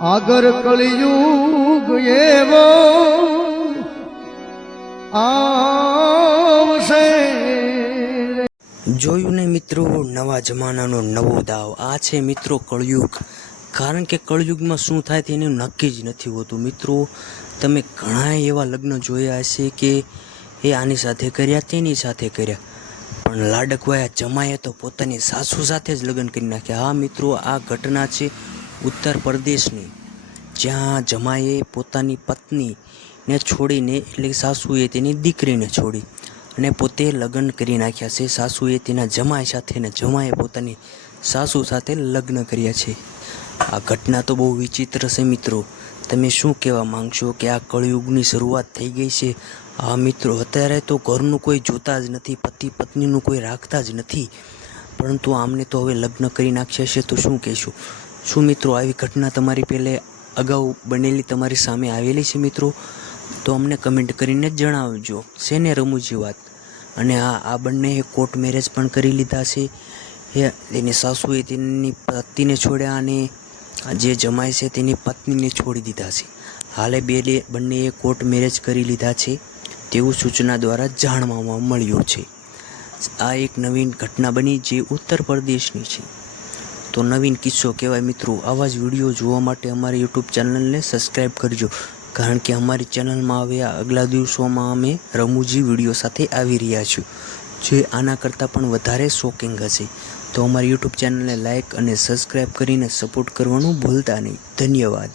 આગર કળિયુગ એવો આવશે। જોયું ને મિત્રો, નવા જમાનાનો નવો દાવ આ છે મિત્રો કળયુગ। કારણ કે કળયુગમાં શું થાય તેનું નક્કી જ નથી હોતું મિત્રો। તમે ઘણા એવા લગ્ન જોયા હશે કે એ આની સાથે કર્યા તેની સાથે કર્યા, પણ લાડકવાયા જમાએ તો પોતાની સાસુ સાથે જ લગ્ન કરી નાખ્યા। હા મિત્રો, આ ઘટના છે ઉત્તર પ્રદેશની, જ્યાં જમાએ પોતાની પત્નીને છોડીને, એટલે સાસુએ તેની દીકરીને છોડી અને પોતે લગ્ન કરી નાખ્યા છે। સાસુએ તેના જમાઈ સાથે અને જમાએ પોતાની સાસુ સાથે લગ્ન કર્યા છે। આ ઘટના તો બહુ વિચિત્ર છે મિત્રો। તમે શું કહેવા માંગશો કે આ કળયુગની શરૂઆત થઈ ગઈ છે? હા મિત્રો, અત્યારે તો ઘરનું કોઈ જોતા જ નથી, પતિ પત્નીનું કોઈ રાખતા જ નથી, પરંતુ આમને તો હવે લગ્ન કરી નાખ્યા છે તો શું કહેશું? શું મિત્રો આવી ઘટના તમારી પહેલે અગાઉ બનેલી તમારી સામે આવેલી છે મિત્રો? તો અમને કમેન્ટ કરીને જણાવજો, છે ને રમૂજી વાત? અને આ બંનેએ કોર્ટ મેરેજ પણ કરી લીધા છે। તેની સાસુએ તેની પતિને છોડ્યા અને જે જમાઈ છે તેની પત્નીને છોડી દીધા છે। હાલે બંનેએ કોર્ટ મેરેજ કરી લીધા છે તેવું સૂચના દ્વારા જાણવા મળ્યું છે। આ એક નવીન ઘટના બની જે ઉત્તર પ્રદેશની છે। તો નવીન કિસ્સો કહેવાય મિત્રો। આવા જ વિડીયો જોવા માટે અમારી યુટ્યુબ ચેનલને સબસ્ક્રાઈબ કરજો, કારણ કે અમારી ચેનલમાં હવે આગલા દિવસોમાં અમે રમૂજી વિડીયો સાથે આવી રહ્યા છું, જે આના કરતાં પણ વધારે શોકિંગ હશે। તો અમારી યુટ્યુબ ચેનલને લાઇક અને સબસ્ક્રાઈબ કરીને સપોર્ટ કરવાનું ભૂલતા નહીં। ધન્યવાદ।